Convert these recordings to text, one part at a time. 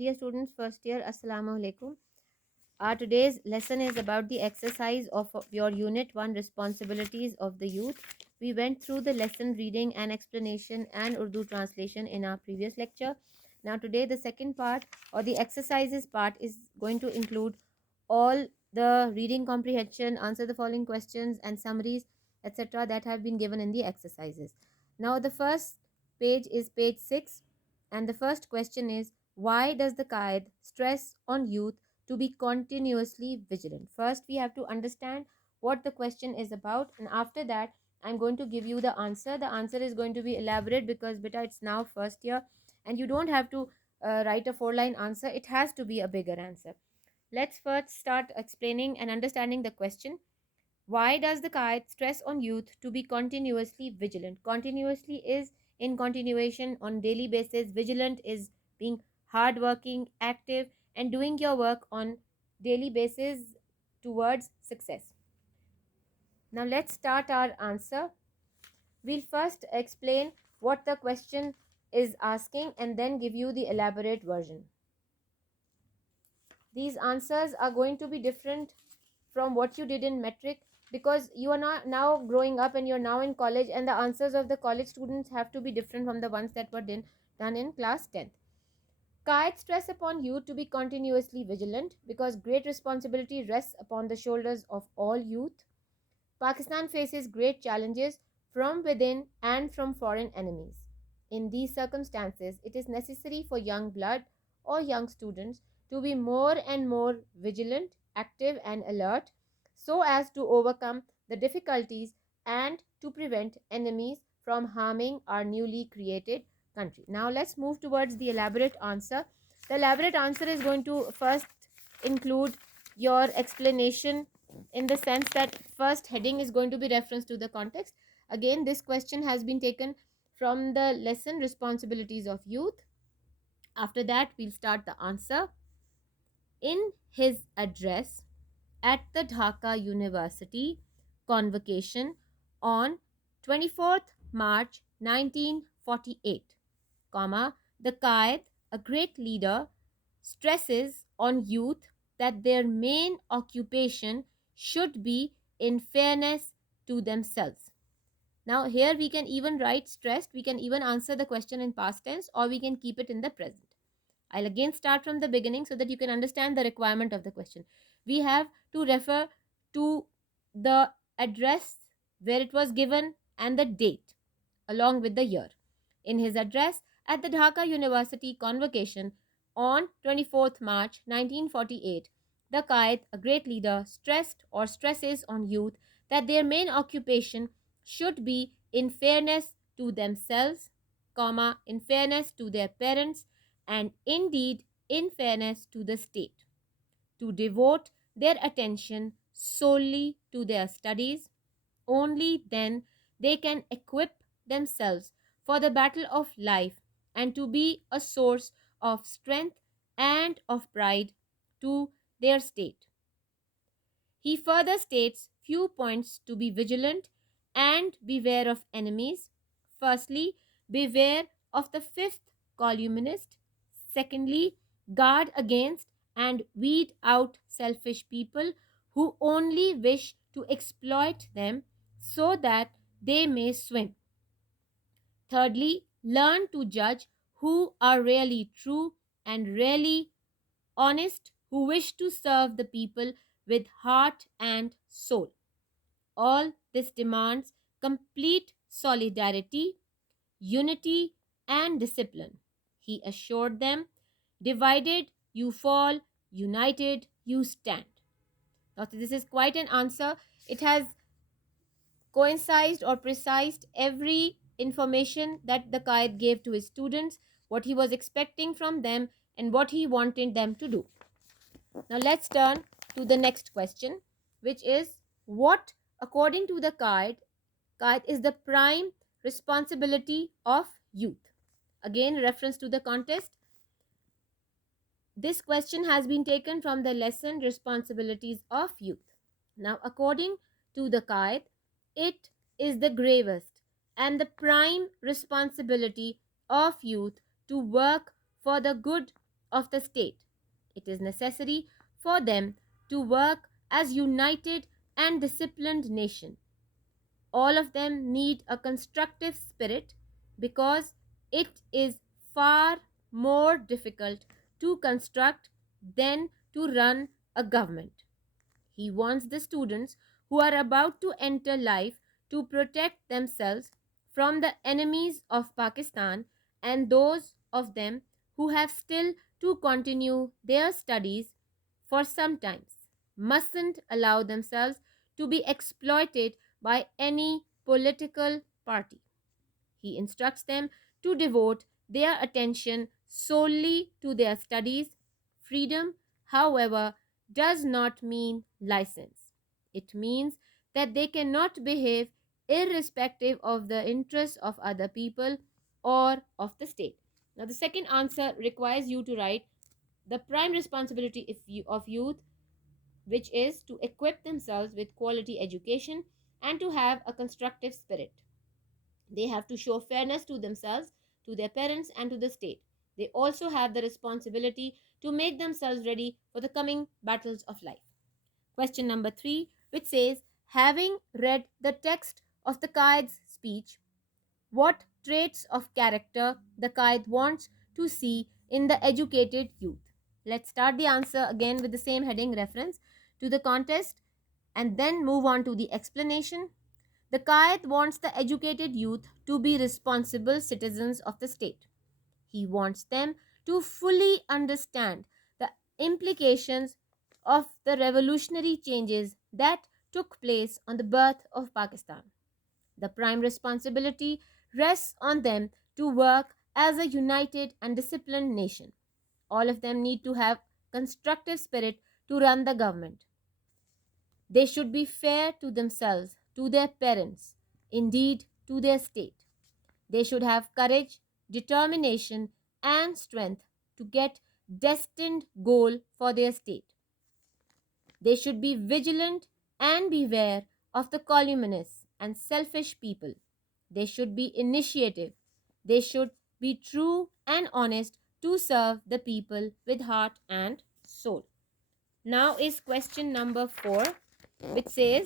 Dear students, first year, Assalamu alaikum. Our today's lesson is about the exercise of your unit 1 responsibilities of the youth. We went through the lesson reading and explanation and Urdu translation in our previous lecture. Now today the second part or the exercises part is going to include all the reading comprehension, answer the following questions and summaries, etc. that have been given in the exercises. Now the first page is page 6 and the first question is, why does the Qaid stress on youth to be continuously vigilant? First, we have to understand what the question is about, and after that, I'm going to give you the answer. The answer is going to be elaborate because, beta, it's now first year, and you don't have to write a 4-line answer. It has to be a bigger answer. Let's first start explaining and understanding the question. Why does the Qaid stress on youth to be continuously vigilant? Continuously is in continuation on daily basis. Vigilant is being hardworking, active, and doing your work on daily basis towards success. Now let's start our answer. We'll first explain what the question is asking and then give you the elaborate version. These answers are going to be different from what you did in metric because you are not now growing up and you're now in college, and the answers of the college students have to be different from the ones that were done in class 10th. Qaid stress upon you to be continuously vigilant because great responsibility rests upon the shoulders of all youth. Pakistan faces great challenges from within and from foreign enemies. In these circumstances, it is necessary for young blood or young students to be more and more vigilant, active, and alert so as to overcome the difficulties and to prevent enemies from harming our newly created country. Now, let's move towards the elaborate answer. The elaborate answer is going to first include your explanation in the sense that first heading is going to be reference to the context. Again, this question has been taken from the lesson responsibilities of youth. After that, we'll start the answer. In his address at the Dhaka University convocation on 24th March 1948, the Qaid, a great leader, stresses on youth that their main occupation should be in fairness to themselves. Now, here we can even write stressed, we can even answer the question in past tense, or we can keep it in the present. I'll again start from the beginning so that you can understand the requirement of the question. We have to refer to the address where it was given and the date along with the year. In his address at the Dhaka University convocation on 24th March 1948, the Qaid, a great leader, stressed or stresses on youth that their main occupation should be in fairness to themselves, in fairness to their parents, and indeed in fairness to the state, to devote their attention solely to their studies. Only then they can equip themselves for the battle of life and to be a source of strength and of pride to their state. He further states few points to be vigilant and beware of enemies. Firstly, beware of the fifth columnist. Secondly, guard against and weed out selfish people who only wish to exploit them so that they may swim. Thirdly, learn to judge who are really true and really honest, who wish to serve the people with heart and soul. All this demands complete solidarity, unity, and discipline. He assured them, divided you fall, united you stand. Now, this is quite an answer. It has coincided or precised every information that the Qaid gave to his students, what he was expecting from them, and what he wanted them to do. Now let's turn to the next question, which is what, according to the Qaid is the prime responsibility of youth. Again, reference to the context. This question has been taken from the lesson responsibilities of youth. Now, according to the Qaid, it is the gravest and the prime responsibility of youth to work for the good of the state. It is necessary for them to work as united and disciplined nation. All of them need a constructive spirit because it is far more difficult to construct than to run a government. He wants the students who are about to enter life to protect themselves from the enemies of Pakistan and those of them who have still to continue their studies for some time mustn't allow themselves to be exploited by any political party. He instructs them to devote their attention solely to their studies. Freedom, however, does not mean license. It means that they cannot behave irrespective of the interests of other people or of the state. Now, the second answer requires you to write the prime responsibility of youth, which is to equip themselves with quality education and to have a constructive spirit. They have to show fairness to themselves, to their parents, and to the state. They also have the responsibility to make themselves ready for the coming battles of life. Question number 3, which says, having read the text of the Qaid's speech, what traits of character the Qaid wants to see in the educated youth? Let's start the answer again with the same heading, reference to the contest, and then move on to the explanation. The Qaid wants the educated youth to be responsible citizens of the state. He wants them to fully understand the implications of the revolutionary changes that took place on the birth of Pakistan. The prime responsibility rests on them to work as a united and disciplined nation. All of them need to have constructive spirit to run the government. They should be fair to themselves, to their parents, indeed to their state. They should have courage, determination, and strength to get destined goal for their state. They should be vigilant and beware of the calumnists and selfish people. They should be initiative. They should be true and honest to serve the people with heart and soul. Now is question number 4, which says,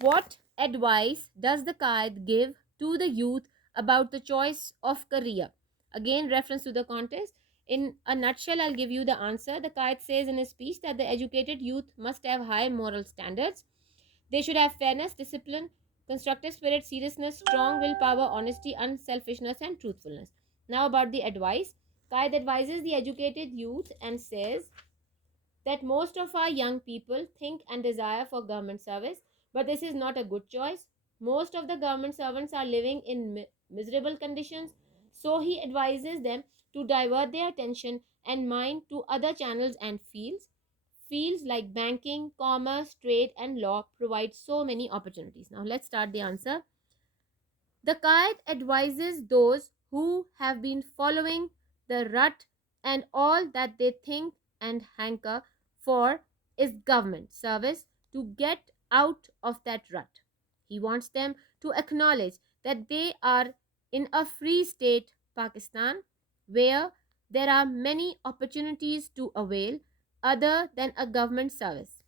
what advice does the Qaid give to the youth about the choice of career? Again, reference to the contest. In a nutshell, I'll give you the answer. The Qaid says in his speech that the educated youth must have high moral standards. They should have fairness, discipline, constructive spirit, seriousness, strong willpower, honesty, unselfishness, and truthfulness. Now, about the advice. Qaid advises the educated youth and says that most of our young people think and desire for government service, but this is not a good choice. Most of the government servants are living in miserable conditions, so he advises them to divert their attention and mind to other channels and fields. Fields like banking, commerce, trade, and law provide so many opportunities. Now, let's start the answer. The Qaid advises those who have been following the rut and all that they think and hanker for is government service to get out of that rut. He wants them to acknowledge that they are in a free state, Pakistan, where there are many opportunities to avail other than a government service.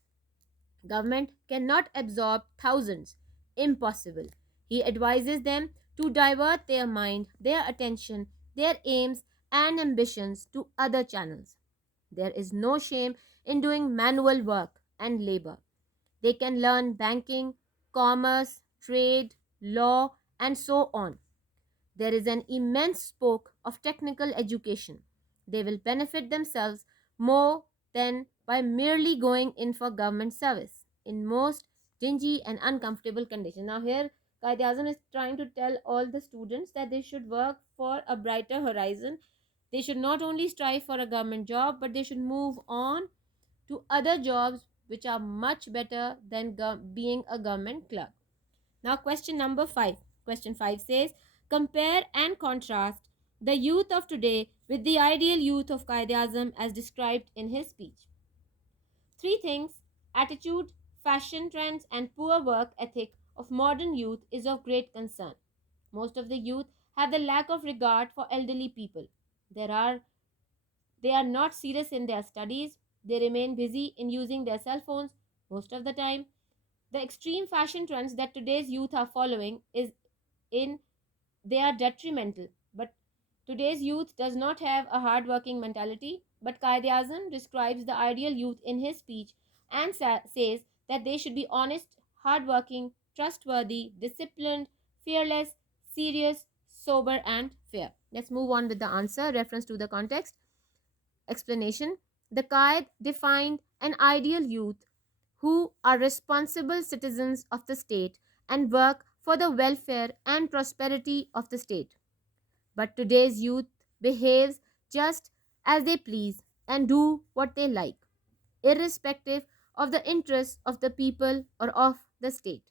Government cannot absorb thousands. Impossible. He advises them to divert their mind, their attention, their aims and ambitions to other channels. There is no shame in doing manual work and labor. They can learn banking, commerce, trade, law, and so on. There is an immense scope of technical education. They will benefit themselves more than by merely going in for government service in most dingy and uncomfortable conditions. Now, here Qaid Azam is trying to tell all the students that they should work for a brighter horizon. They should not only strive for a government job, but they should move on to other jobs which are much better than being a government clerk. Now, question number 5. Question 5 says, compare and contrast the youth of today with the ideal youth of Qaid Azam as described in his speech. 3 things: attitude, fashion trends, and poor work ethic of modern youth is of great concern. Most of the youth have the lack of regard for elderly people. There are They are not serious in their studies. They remain busy in using their cell phones most of the time. The extreme fashion trends that today's youth are following is in they are detrimental. But today's youth does not have a hard-working mentality. But Qaid-e-Azam describes the ideal youth in his speech and says that they should be honest, hard-working, trustworthy, disciplined, fearless, serious, sober, and fair. Let's move on with the answer. Reference to the context. Explanation. The Qaid defined an ideal youth who are responsible citizens of the state and work for the welfare and prosperity of the state. But today's youth behaves just as they please and do what they like, irrespective of the interests of the people or of the state.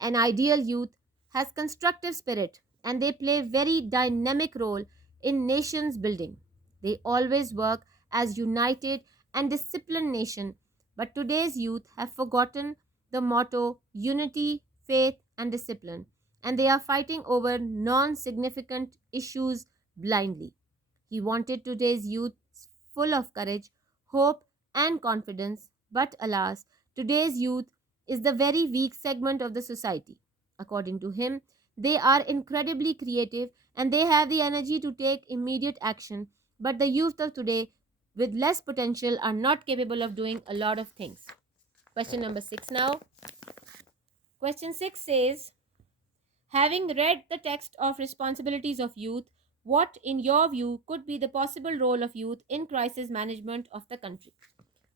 An ideal youth has constructive spirit and they play very dynamic role in nations building. They always work as united and disciplined nation, but today's youth have forgotten the motto unity, faith and discipline, and they are fighting over non-significant issues blindly. He wanted today's youth full of courage, hope and confidence, but alas, today's youth is the very weak segment of the society. According to him, they are incredibly creative and they have the energy to take immediate action, but the youth of today with less potential are not capable of doing a lot of things. Question number 6 now. Question 6 says, having read the text of responsibilities of youth, what, in your view, could be the possible role of youth in crisis management of the country?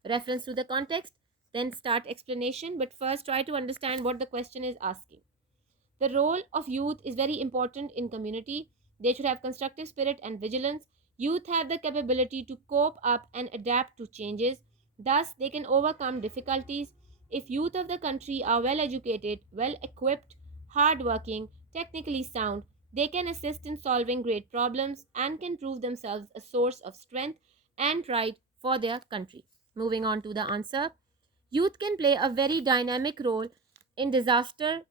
Reference to the context, then start explanation, but first try to understand what the question is asking. The role of youth is very important in community. They should have constructive spirit and vigilance. Youth have the capability to cope up and adapt to changes. Thus, they can overcome difficulties. If youth of the country are well educated, well equipped, hardworking, technically sound, they can assist in solving great problems and can prove themselves a source of strength and pride for their country. Moving on to the answer. Youth can play a very dynamic role in disaster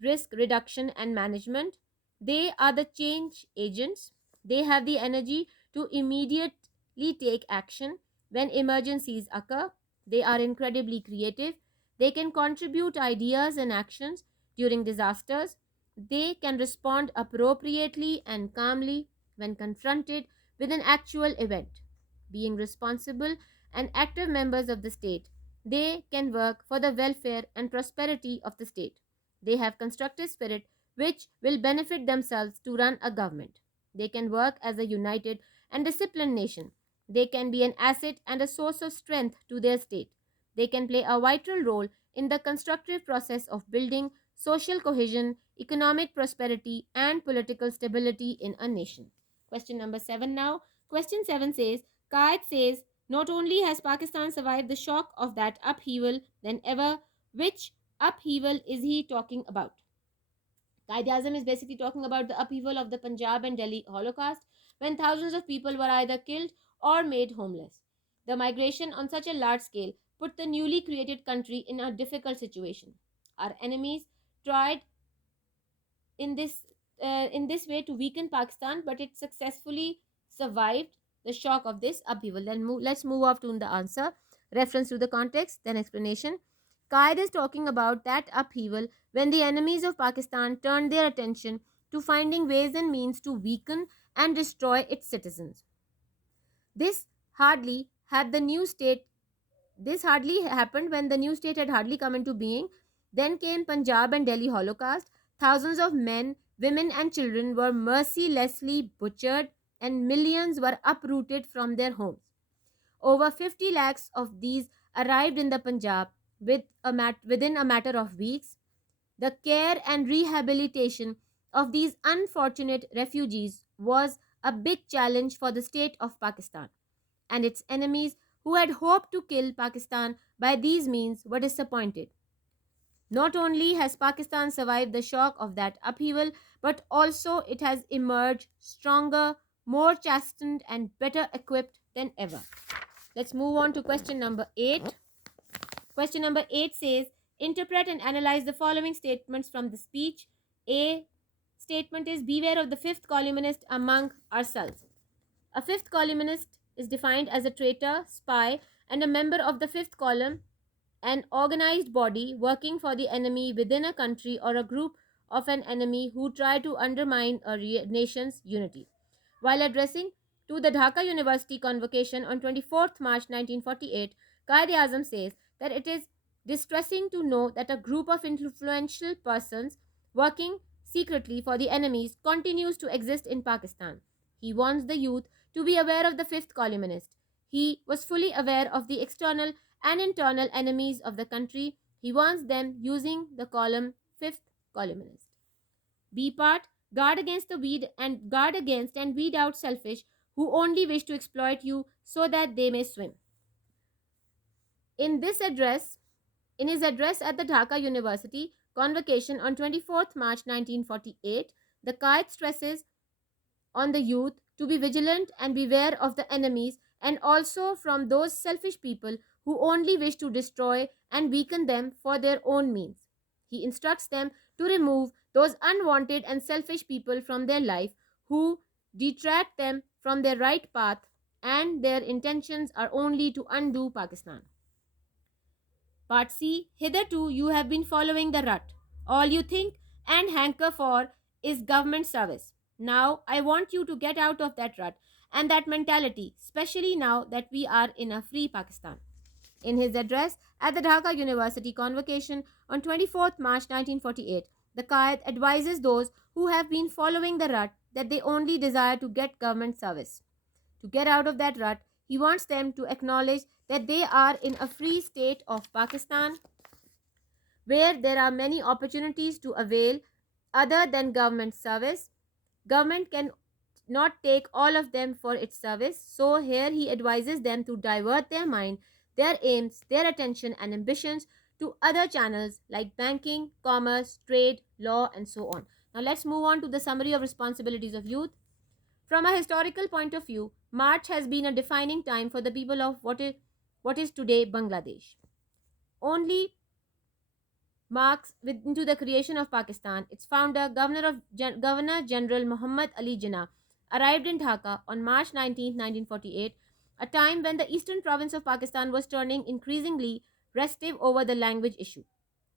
risk reduction and management. They are the change agents. They have the energy to immediately take action when emergencies occur. They are incredibly creative. They can contribute ideas and actions during disasters. They can respond appropriately and calmly when confronted with an actual event. Being responsible and active members of the state, they can work for the welfare and prosperity of the state. They have constructive spirit which will benefit themselves to run a government. They can work as a united and disciplined nation. They can be an asset and a source of strength to their state. They can play a vital role in the constructive process of building social cohesion, economic prosperity, and political stability in a nation. Question number 7 now. Question 7 says, Qaid says, not only has Pakistan survived the shock of that upheaval than ever, which upheaval is he talking about? Qaid-e-Azam is basically talking about the upheaval of the Punjab and Delhi Holocaust when thousands of people were either killed or made homeless. The migration on such a large scale put the newly created country in a difficult situation. Our enemies tried in this in this way to weaken Pakistan, but it successfully survived the shock of this upheaval. Let's move off to the answer. Reference to the context, then explanation. Qaid is talking about that upheaval when the enemies of Pakistan turned their attention to finding ways and means to weaken and destroy its citizens. This hardly had the new state this hardly happened when the new state had hardly come into being. Then came Punjab and Delhi Holocaust. Thousands of men, women, and children were mercilessly butchered, and millions were uprooted from their homes. Over 50 lakhs of these arrived in the Punjab within a matter of weeks. The care and rehabilitation of these unfortunate refugees was a big challenge for the state of Pakistan, and its enemies who had hoped to kill Pakistan by these means were disappointed. Not only has Pakistan survived the shock of that upheaval, but also it has emerged stronger, more chastened, and better equipped than ever. Let's move on to question number 8. Question number 8 says, interpret and analyze the following statements from the speech. A statement is, beware of the fifth columnist among ourselves. A fifth columnist is defined as a traitor, spy, and a member of the fifth column, an organized body working for the enemy within a country or a group of an enemy who try to undermine a nation's unity. While addressing to the Dhaka University convocation on 24th March 1948, Quaid-e-Azam says that it is distressing to know that a group of influential persons working secretly for the enemies continues to exist in Pakistan. He wants the youth to be aware of the fifth columnist. He was fully aware of the external and internal enemies of the country. He wants them using the column fifth columnist. B part, guard against and weed out selfish who only wish to exploit you so that they may swim. In this address, in his address at the Dhaka University convocation on 24th March 1948, the Quaid stresses on the youth to be vigilant and beware of the enemies and also from those selfish people who only wish to destroy and weaken them for their own means. He instructs them to remove those unwanted and selfish people from their life who detract them from their right path and their intentions are only to undo Pakistan. Part C. Hitherto you have been following the rut. All you think and hanker for is government service. Now I want you to get out of that rut and that mentality, especially now that we are in a free Pakistan. In his address at the Dhaka University convocation on 24th March 1948, the Quaid advises those who have been following the rut that they only desire to get government service. To get out of that rut, he wants them to acknowledge that they are in a free state of Pakistan where there are many opportunities to avail other than government service. Government can not take all of them for its service, so here he advises them to divert their mind, their aims, their attention and ambitions to other channels like banking, commerce, trade, law and so on. Now let's move on to the summary of responsibilities of youth. From a historical point of view, March has been a defining time for the people of what is today Bangladesh. Only marks into the creation of Pakistan, its founder, Governor General Muhammad Ali Jinnah, arrived in Dhaka on March 19, 1948, a time when the eastern province of Pakistan was turning increasingly restive over the language issue.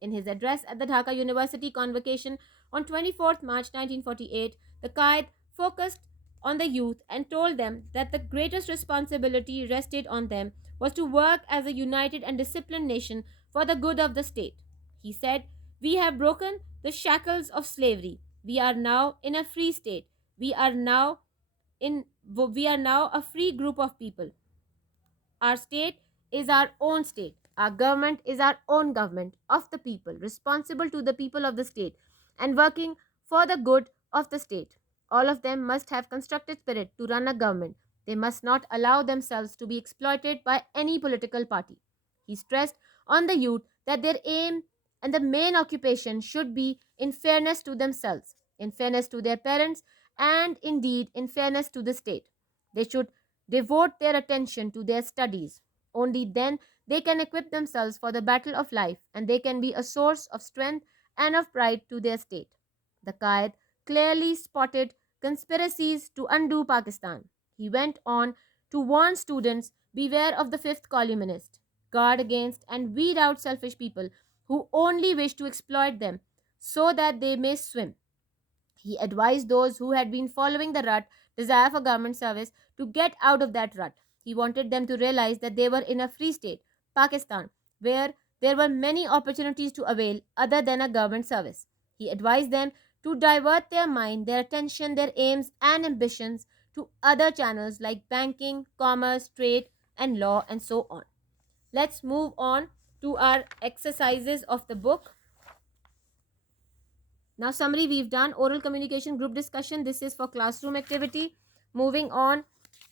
In his address at the Dhaka University convocation on 24th March 1948, the Quaid focused on the youth and told them that the greatest responsibility rested on them was to work as a united and disciplined nation for the good of the state. He said, "We have broken the shackles of slavery. We are now in a free state. We are now a free group of people. Our state is our own state. Our government is our own government of the people, responsible to the people of the state and working for the good of the state. All of them must have constructive spirit to run a government. They must not allow themselves to be exploited by any political party." He stressed on the youth that their aim and the main occupation should be in fairness to themselves, in fairness to their parents, and indeed in fairness to the state. They should devote their attention to their studies. Only then they can equip themselves for the battle of life and they can be a source of strength and of pride to their state. The Quaid clearly spotted conspiracies to undo Pakistan. He went on to warn students, beware of the fifth columnist, guard against and weed out selfish people who only wish to exploit them so that they may swim. He advised those who had been following the rut, desire for government service, to get out of that rut. He wanted them to realize that they were in a free state, Pakistan, where there were many opportunities to avail other than a government service. He advised them to divert their mind, their attention, their aims and ambitions to other channels like banking, commerce, trade and law and so on. Let's move on to our exercises of the book. Now summary we've done: oral communication, group discussion. This is for classroom activity. Moving on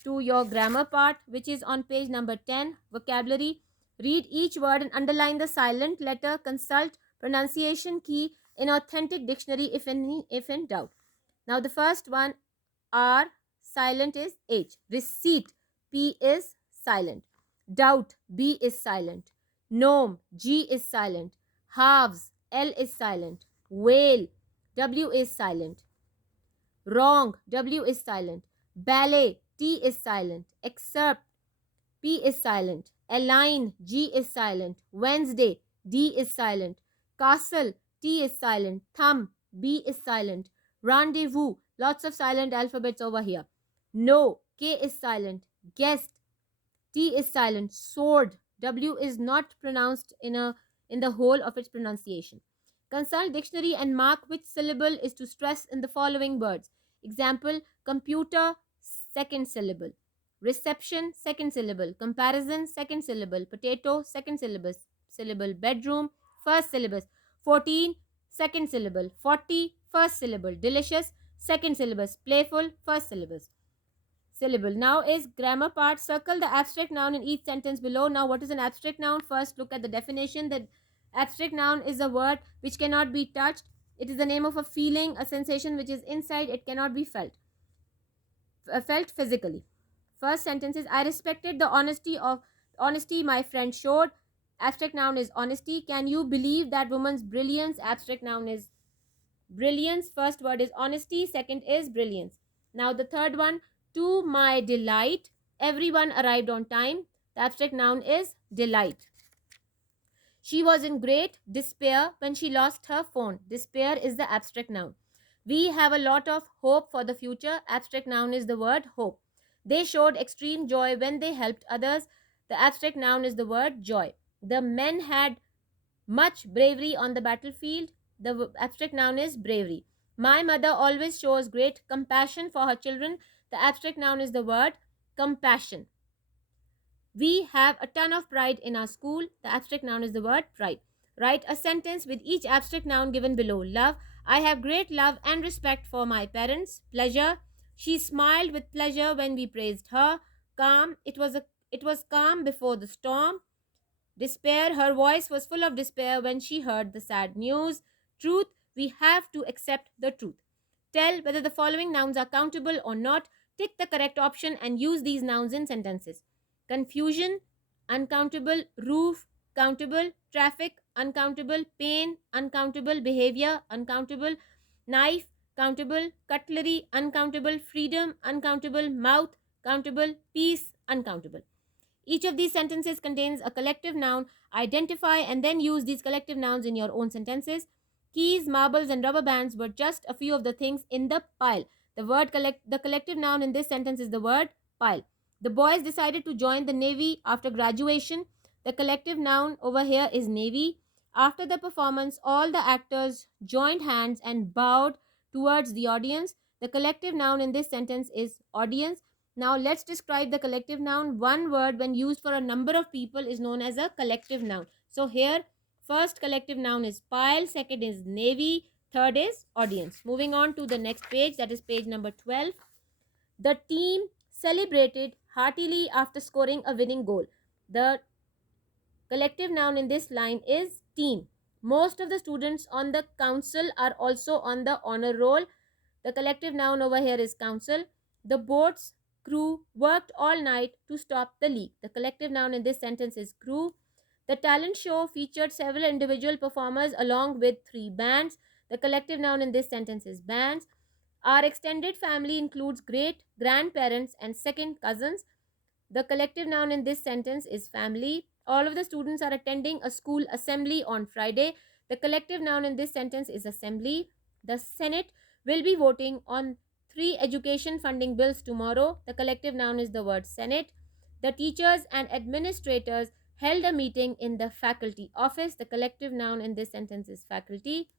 to your grammar part, which is on page number 10, vocabulary. Read each word and underline the silent letter. Consult pronunciation key in authentic dictionary if in doubt. Now the first one, R, silent is H. Receipt, P is silent. Doubt, B is silent. Gnome, G is silent. Halves, L is silent. Whale, W is silent. Wrong, W is silent. Ballet, T is silent. Excerpt, P is silent. Align, G is silent. Wednesday, D is silent. Castle, T is silent. Thumb, B is silent. Rendezvous, lots of silent alphabets over here. No, K is silent. Guest, T is silent. Sword, W is not pronounced in the whole of its pronunciation. Consult dictionary and mark which syllable is to stress in the following words. Example, computer, second syllable. Reception, second syllable. Comparison, second syllable. Potato, second syllable. Bedroom, first syllable. 14, second syllable. 40, first syllable. Delicious, second syllable. Playful, first syllable. Now is grammar part. Circle the abstract noun in each sentence below. Now, what is an abstract noun? First, look at the definition. The abstract noun is a word which cannot be touched. It is the name of a feeling, a sensation which is inside. It cannot be felt physically. First sentence is, I respected the honesty my friend showed. Abstract noun is honesty. Can you believe that woman's brilliance? Abstract noun is brilliance. First word is honesty. Second is brilliance. Now the third one, to my delight, everyone arrived on time. The abstract noun is delight. She was in great despair when she lost her phone. Despair is the abstract noun. We have a lot of hope for the future. Abstract noun is the word hope. They showed extreme joy when they helped others. The abstract noun is the word joy. The men had much bravery on the battlefield. The abstract noun is bravery. My mother always shows great compassion for her children. The abstract noun is the word compassion. We have a ton of pride in our school. The abstract noun is the word pride. Write a sentence with each abstract noun given below. Love. I have great love and respect for my parents. Pleasure. She smiled with pleasure when we praised her. Calm. It was calm before the storm. Despair. Her voice was full of despair when she heard the sad news. Truth. We have to accept the truth. Tell whether the following nouns are countable or not. Tick the correct option and use these nouns in sentences. Confusion, uncountable. Roof, countable. Traffic, uncountable. Pain, uncountable. Behavior, uncountable. Knife, countable. Cutlery, uncountable. Freedom, uncountable. Mouth, countable. Peace, uncountable. Each of these sentences contains a collective noun. Identify and then use these collective nouns in your own sentences. Keys, marbles, and rubber bands were just a few of the things in the pile. The collective noun in this sentence is the word pile. The boys decided to join the Navy after graduation. The collective noun over here is Navy. After the performance, all the actors joined hands and bowed towards the audience. The collective noun in this sentence is audience. Now let's describe the collective noun. One word when used for a number of people is known as a collective noun. So here, first collective noun is pile, second is Navy, third is audience. Moving on to the next page, that is page number 12. The team celebrated heartily after scoring a winning goal. The collective noun in this line is team. Most of the students on the council are also on the honor roll. The collective noun over here is council. The boat's crew worked all night to stop the leak. The collective noun in this sentence is crew. The talent show featured several individual performers along with 3 bands. The collective noun in this sentence is bands. Our extended family includes great grandparents and second cousins. The collective noun in this sentence is family. All of the students are attending a school assembly on Friday. The collective noun in this sentence is assembly. The Senate will be voting on 3 education funding bills tomorrow. The collective noun is the word Senate. The teachers and administrators held a meeting in the faculty office. The collective noun in this sentence is faculty.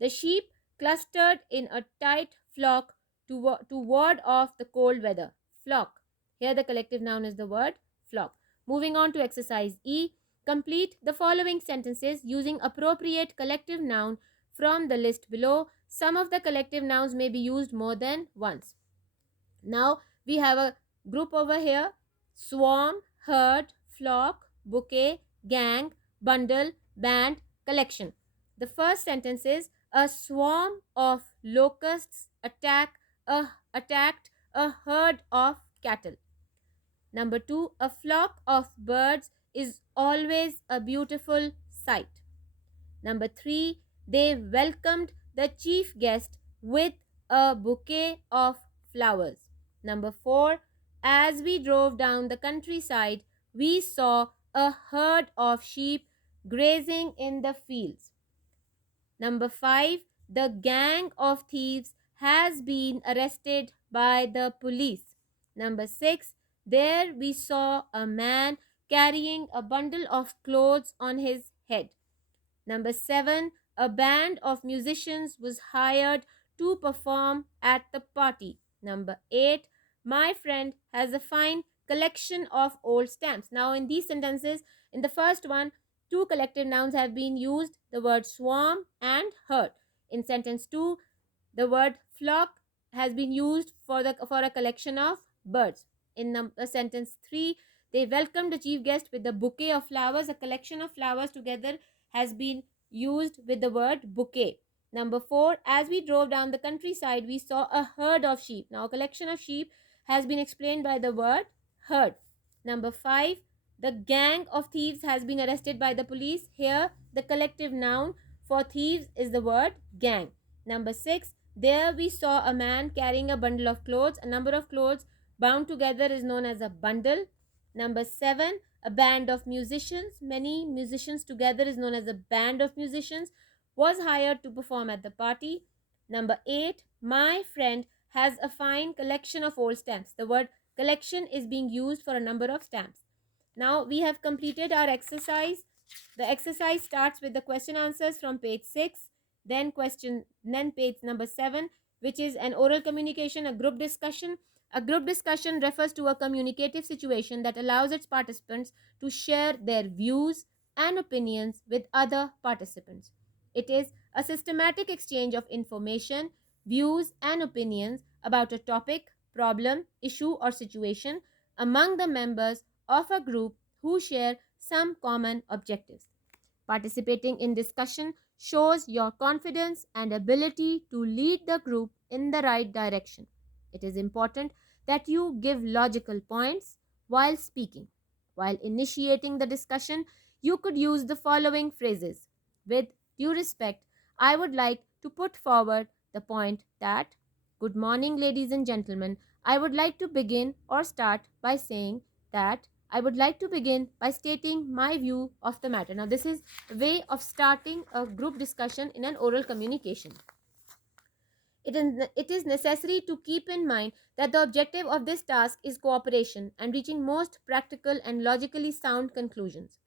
The sheep clustered in a tight flock to ward off the cold weather. Flock. Here the collective noun is the word flock. Moving on to exercise E. Complete the following sentences using appropriate collective noun from the list below. Some of the collective nouns may be used more than once. Now we have a group over here. Swarm, herd, flock, bouquet, gang, bundle, band, collection. The first sentence is, a swarm of locusts attacked a herd of cattle. Number 2, a flock of birds is always a beautiful sight. Number 3, they welcomed the chief guest with a bouquet of flowers. Number 4, As we drove down the countryside, we saw a herd of sheep grazing in the fields. Number 5. The gang of thieves has been arrested by the police. Number 6. There we saw a man carrying a bundle of clothes on his head. Number 7. A band of musicians was hired to perform at the party. Number 8. My friend has a fine collection of old stamps. Now, in these sentences, in the first one, two collective nouns have been used, the word swarm and herd. In sentence 2, the word flock has been used for a collection of birds. In sentence 3, they welcomed the chief guest with a bouquet of flowers. A collection of flowers together has been used with the word bouquet. Number 4, as we drove down the countryside, we saw a herd of sheep. Now, a collection of sheep has been explained by the word herd. Number 5, the gang of thieves has been arrested by the police. Here, the collective noun for thieves is the word gang. Number 6, there we saw a man carrying a bundle of clothes. A number of clothes bound together is known as a bundle. Number 7, a band of musicians. Many musicians together is known as a band of musicians, was hired to perform at the party. Number 8, my friend has a fine collection of old stamps. The word collection is being used for a number of stamps. Now we have completed our exercise. The exercise starts with the question answers from page 6, then page number 7, which is an oral communication, a group discussion. A group discussion refers to a communicative situation that allows its participants to share their views and opinions with other participants. It is a systematic exchange of information, views, and opinions about a topic, problem, issue, or situation among the members of a group who share some common objectives. Participating in discussion shows your confidence and ability to lead the group in the right direction. It is important that you give logical points while speaking. While initiating the discussion, you could use the following phrases. With due respect, I would like to put forward the point that, good morning, ladies and gentlemen. I would like to begin or start by saying that I would like to begin by stating my view of the matter. Now, this is a way of starting a group discussion in an oral communication. It is necessary to keep in mind that the objective of this task is cooperation and reaching most practical and logically sound conclusions.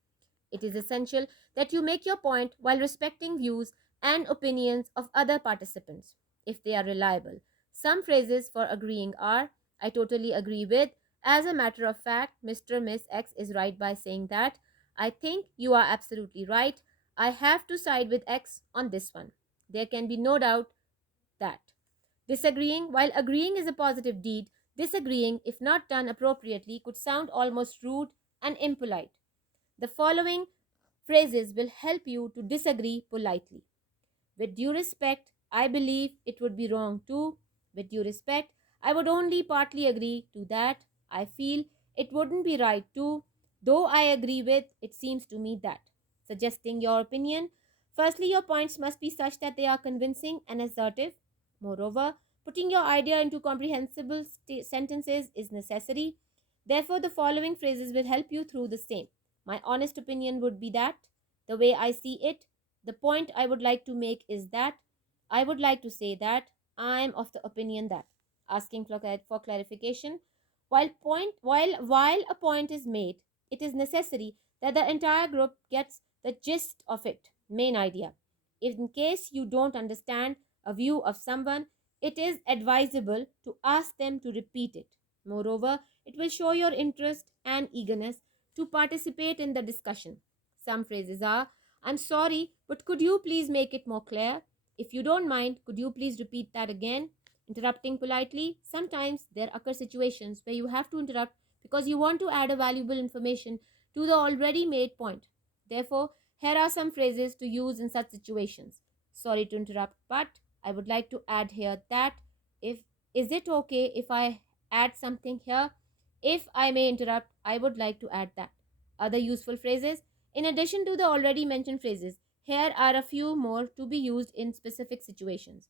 It is essential that you make your point while respecting views and opinions of other participants, if they are reliable. Some phrases for agreeing are, I totally agree with. As a matter of fact, Mr. Miss X is right by saying that. I think you are absolutely right. I have to side with X on this one. There can be no doubt that. Disagreeing, while agreeing is a positive deed, disagreeing, if not done appropriately, could sound almost rude and impolite. The following phrases will help you to disagree politely. With due respect, I believe it would be wrong too. With due respect, I would only partly agree to that. I feel it wouldn't be right too, though I agree with, it seems to me that. Suggesting your opinion. Firstly, your points must be such that they are convincing and assertive. Moreover, putting your idea into comprehensible sentences is necessary. Therefore, the following phrases will help you through the same. My honest opinion would be that, the way I see it, the point I would like to make is that, I would like to say that, I am of the opinion that. Asking for clarification. While a point is made, it is necessary that the entire group gets the gist of it, main idea. In case you don't understand a view of someone, it is advisable to ask them to repeat it. Moreover, it will show your interest and eagerness to participate in the discussion. Some phrases are, I'm sorry, but could you please make it more clear? If you don't mind, could you please repeat that again? Interrupting politely. Sometimes there occur situations where you have to interrupt because you want to add a valuable information to the already made point. Therefore, here are some phrases to use in such situations. Sorry to interrupt, but I would like to add here that, if is it okay if I add something here? If I may interrupt, I would like to add that. Other useful phrases. In addition to the already mentioned phrases, here are a few more to be used in specific situations.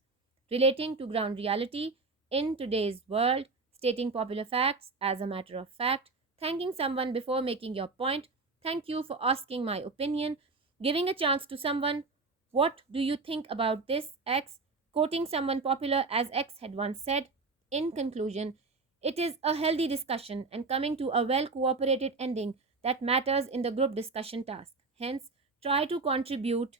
Relating to ground reality, in today's world, stating popular facts as a matter of fact, thanking someone before making your point, thank you for asking my opinion, giving a chance to someone, what do you think about this, X, quoting someone popular as X had once said. In conclusion, it is a healthy discussion and coming to a well cooperated ending that matters in the group discussion task. Hence, try to contribute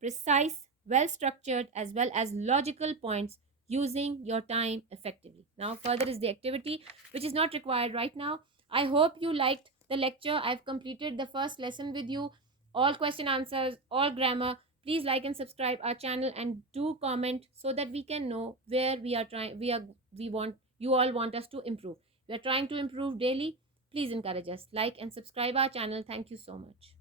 precise, well structured, as well as logical points using your time effectively. Now, further is the activity which is not required right now. I hope you liked the lecture. I've completed the first lesson with you. All question answers, all grammar. Please like and subscribe our channel and do comment so that we can know where we are trying. We want you all want us to improve. We are trying to improve daily. Please encourage us. Like and subscribe our channel. Thank you so much.